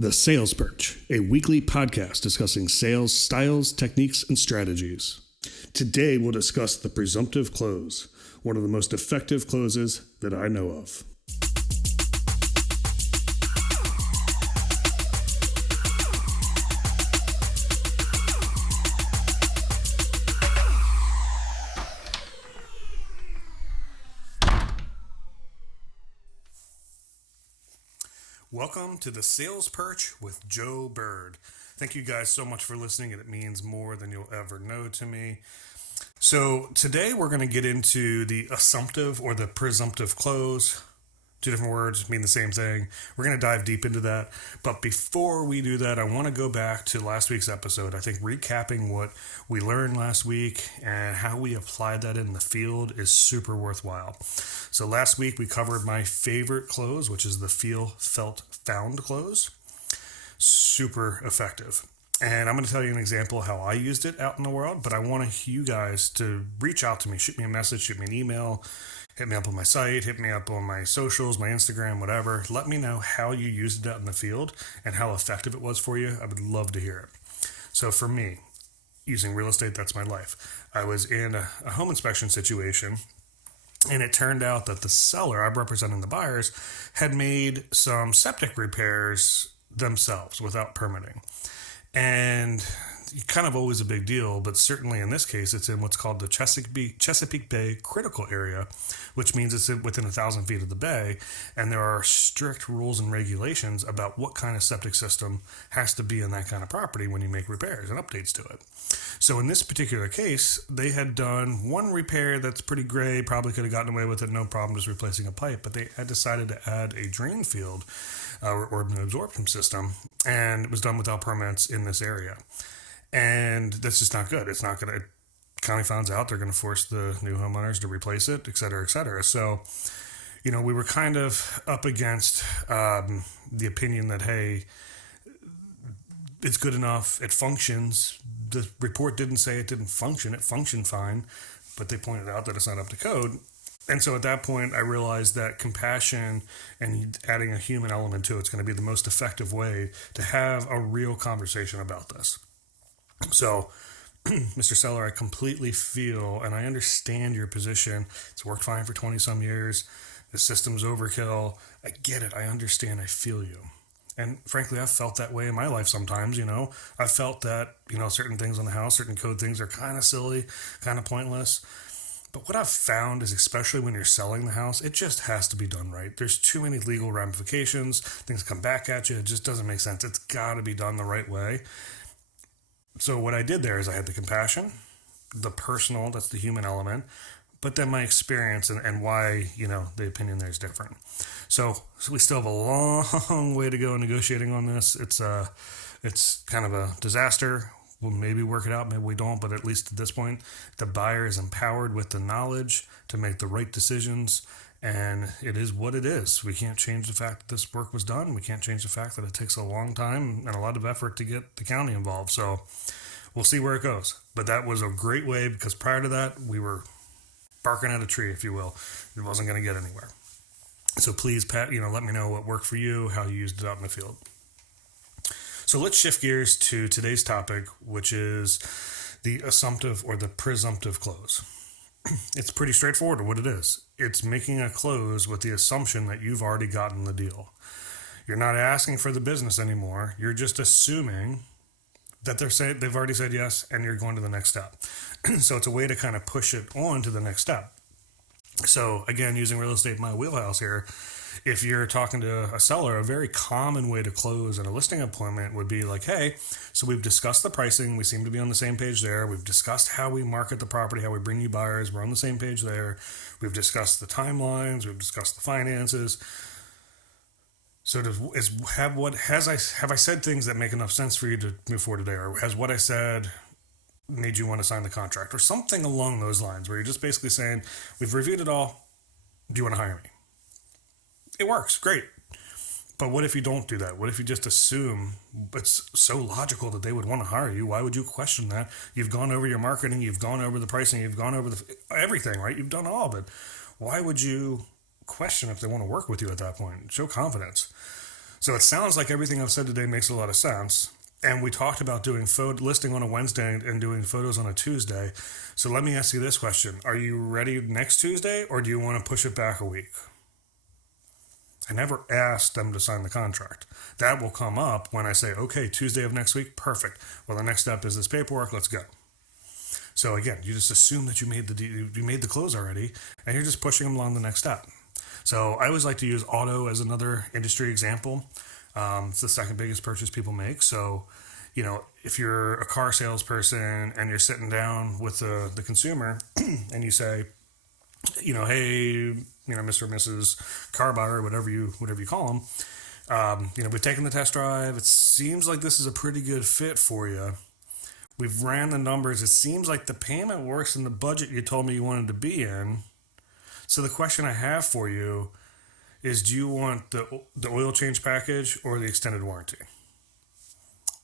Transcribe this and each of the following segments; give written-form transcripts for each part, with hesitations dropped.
The Sales Perch, a weekly podcast discussing sales styles, techniques, and strategies. Today we'll discuss the Presumptive Close, one of the most effective closes that I know of. Welcome to the Sales Perch with Joe Bird. Thank you guys so much for listening, and it means more than you'll ever know to me. So today we're going to get into the assumptive or the presumptive close. Two different words mean the same thing. We're going to dive deep into that. But before we do that, I want to go back to last week's episode. I think recapping what we learned last week and how we applied that in the field is super worthwhile. So last week we covered my favorite close, which is the feel, felt, found close. Super effective. And I'm going to tell you an example of how I used it out in the world, but I want you guys to reach out to me, shoot me a message, shoot me an email, hit me up on my site, hit me up on my socials, my Instagram, whatever. Let me know how you used it out in the field and how effective it was for you. I would love to hear it. So for me, using real estate, that's my life. I was in a home inspection situation, and it turned out that the seller, I'm representing the buyers, had made some septic repairs themselves without permitting. And kind of always a big deal, but certainly in this case, it's in what's called the Chesapeake Bay critical area, which means it's within 1,000 feet of the bay, and there are strict rules and regulations about what kind of septic system has to be in that kind of property when you make repairs and updates to it. So in this particular case, they had done one repair that's pretty gray, probably could have gotten away with it, no problem, just replacing a pipe, but they had decided to add a drain field or an absorption system, and it was done without permits in this area. And that's just not good. It's not going to, county finds out, they're going to force the new homeowners to replace it, et cetera, et cetera. So, we were kind of up against the opinion that, hey, it's good enough, it functions. The report didn't say it didn't function, it functioned fine, but they pointed out that it's not up to code. And so at that point, I realized that compassion and adding a human element to it is going to be the most effective way to have a real conversation about this. So, Mr. Seller, I completely feel and I understand your position. It's worked fine for 20 some years. The system's overkill. I get it. I understand. I feel you. And frankly, I've felt that way in my life sometimes, I've felt that, certain things on the house, certain code things are kind of silly, kind of pointless. But what I've found is, especially when you're selling the house, it just has to be done right. There's too many legal ramifications. Things come back at you. It just doesn't make sense. It's got to be done the right way. So what I did there is I had the compassion, the personal, that's the human element, but then my experience and why, the opinion there is different. So we still have a long way to go in negotiating on this. It's kind of a disaster. We'll maybe work it out, maybe we don't, but at least at this point, the buyer is empowered with the knowledge to make the right decisions, and it is what it is. We can't change the fact that this work was done. We can't change the fact that it takes a long time and a lot of effort to get the county involved. So we'll see where it goes. But that was a great way, because prior to that, we were barking at a tree, if you will. It wasn't going to get anywhere. So please, Pat, let me know what worked for you, how you used it out in the field. So let's shift gears to today's topic, which is the assumptive or the presumptive close. It's pretty straightforward what it is. It's making a close with the assumption that you've already gotten the deal. You're not asking for the business anymore. You're just assuming that they've already said yes, and you're going to the next step. So it's a way to kind of push it on to the next step. So again, using real estate in my wheelhouse here, if you're talking to a seller, a very common way to close in a listing appointment would be like, hey, so we've discussed the pricing. We seem to be on the same page there. We've discussed how we market the property, how we bring you buyers. We're on the same page there. We've discussed the timelines. We've discussed the finances. So have I said things that make enough sense for you to move forward today? Or has what I said made you want to sign the contract? Or something along those lines, where you're just basically saying, we've reviewed it all. Do you want to hire me? It works, great. But what if you don't do that? What if you just assume it's so logical that they would want to hire you? Why would you question that? You've gone over your marketing, you've gone over the pricing, you've gone over everything, right? You've done all of it. Why would you question if they want to work with you at that point? Show confidence. So it sounds like everything I've said today makes a lot of sense. And we talked about doing listing on a Wednesday and doing photos on a Tuesday. So let me ask you this question. Are you ready next Tuesday, or do you want to push it back a week? I never asked them to sign the contract. That will come up when I say, okay, Tuesday of next week, perfect. Well, the next step is this paperwork, let's go. So again, you just assume that you made the close already, and you're just pushing them along the next step. So I always like to use auto as another industry example. It's the second biggest purchase people make. So, if you're a car salesperson and you're sitting down with the consumer and you say, hey, Mr. or Mrs. Car Buyer, whatever you call them, we've taken the test drive. It seems like this is a pretty good fit for you. We've ran the numbers. It seems like the payment works in the budget you told me you wanted to be in. So the question I have for you is, do you want the oil change package or the extended warranty?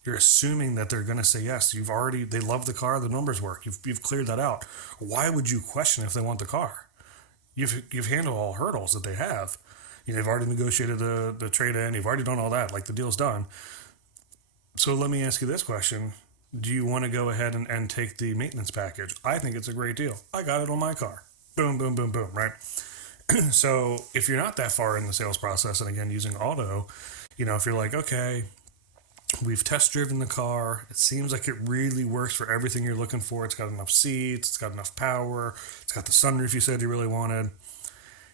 You're assuming that they're going to say yes. They love the car, the numbers work. You've cleared that out. Why would you question if they want the car? You've handled all hurdles that they have. They've already negotiated the trade-in. You've already done all that. Like, the deal's done. So let me ask you this question. Do you want to go ahead and take the maintenance package? I think it's a great deal. I got it on my car. Boom, boom, boom, boom, right? So if you're not that far in the sales process, and again, using auto, if you're like, okay, we've test driven the car. It seems like it really works for everything you're looking for. It's got enough seats. It's got enough power. It's got the sunroof you said you really wanted.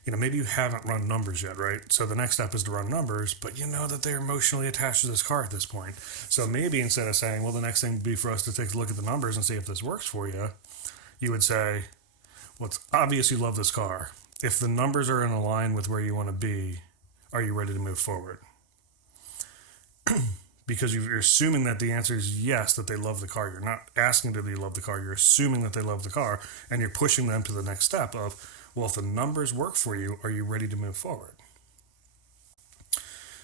Maybe you haven't run numbers yet, right? So the next step is to run numbers, but you know that they're emotionally attached to this car at this point. So maybe instead of saying, well, the next thing would be for us to take a look at the numbers and see if this works for you, you would say, well, it's obvious you love this car. If the numbers are in line with where you want to be, are you ready to move forward? Because you're assuming that the answer is yes, that they love the car. You're not asking do they love the car. You're assuming that they love the car, and you're pushing them to the next step of, well, if the numbers work for you, are you ready to move forward?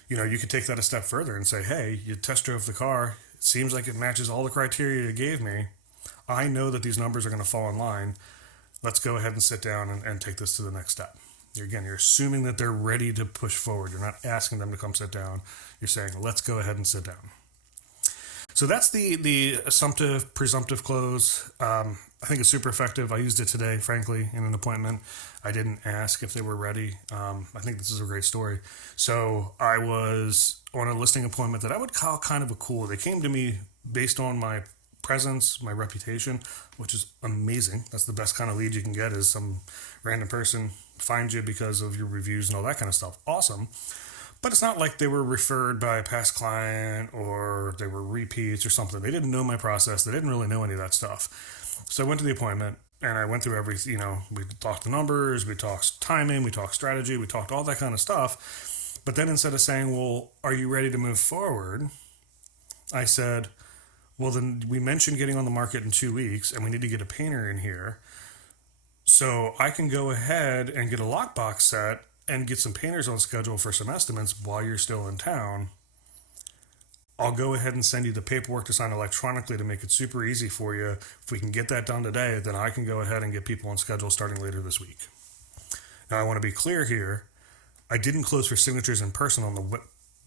You could take that a step further and say, hey, you test drove the car. It seems like it matches all the criteria you gave me. I know that these numbers are going to fall in line. Let's go ahead and sit down and take this to the next step. You're assuming that they're ready to push forward. You're not asking them to come sit down. You're saying, let's go ahead and sit down. So that's the assumptive, presumptive close. I think it's super effective. I used it today, frankly, in an appointment. I didn't ask if they were ready. I think this is a great story. So I was on a listing appointment that I would call kind of a cool. They came to me based on my presence, my reputation, which is amazing. That's the best kind of lead you can get, is some random person finds you because of your reviews and all that kind of stuff. Awesome. But it's not like they were referred by a past client or they were repeats or something. They didn't know my process. They didn't really know any of that stuff. So I went to the appointment and I went through everything. We talked the numbers, we talked timing, we talked strategy, we talked all that kind of stuff. But then instead of saying, well, are you ready to move forward? I said, well, then we mentioned getting on the market in 2 weeks and we need to get a painter in here. So I can go ahead and get a lockbox set and get some painters on schedule for some estimates while you're still in town. I'll go ahead and send you the paperwork to sign electronically to make it super easy for you. If we can get that done today, then I can go ahead and get people on schedule starting later this week. Now, I want to be clear here. I didn't close for signatures in person on the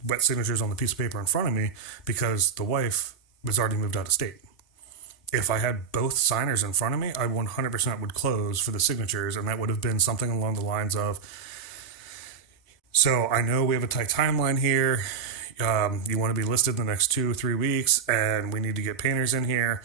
wet signatures on the piece of paper in front of me because the wife was already moved out of state. If I had both signers in front of me, I 100% would close for the signatures, and that would have been something along the lines of, so I know we have a tight timeline here. You want to be listed in the next 2 or 3 weeks, and we need to get painters in here.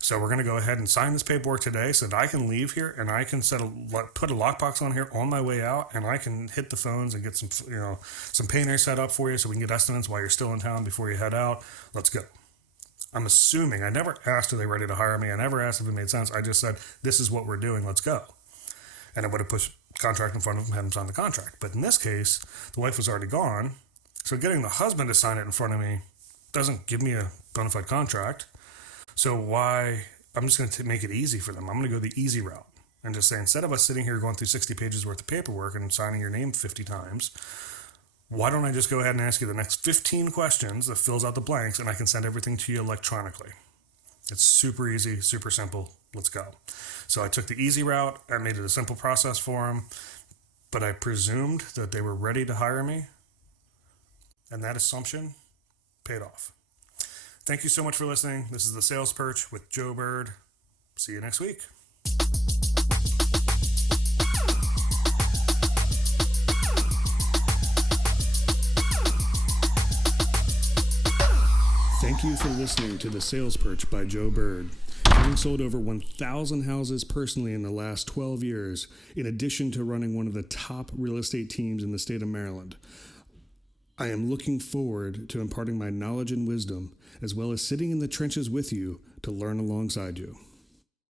So we're going to go ahead and sign this paperwork today so that I can leave here and I can put a lockbox on here on my way out, and I can hit the phones and get some painters set up for you so we can get estimates while you're still in town before you head out. Let's go. I'm assuming, I never asked, are they ready to hire me? I never asked if it made sense. I just said, this is what we're doing. Let's go. And I would have pushed contract in front of him, had him sign the contract. But in this case, the wife was already gone. So getting the husband to sign it in front of me doesn't give me a bona fide contract. So why? I'm just going to make it easy for them. I'm going to go the easy route and just say, instead of us sitting here going through 60 pages worth of paperwork and signing your name 50 times, why don't I just go ahead and ask you the next 15 questions that fills out the blanks, and I can send everything to you electronically. It's super easy, super simple. Let's go. So I took the easy route. I made it a simple process for them, but I presumed that they were ready to hire me. And that assumption paid off. Thank you so much for listening. This is the Sales Perch with Joe Bird. See you next week. Thank you for listening to the Sales Perch by Joe Bird. Having sold over 1,000 houses personally in the last 12 years, in addition to running one of the top real estate teams in the state of Maryland, I am looking forward to imparting my knowledge and wisdom, as well as sitting in the trenches with you to learn alongside you.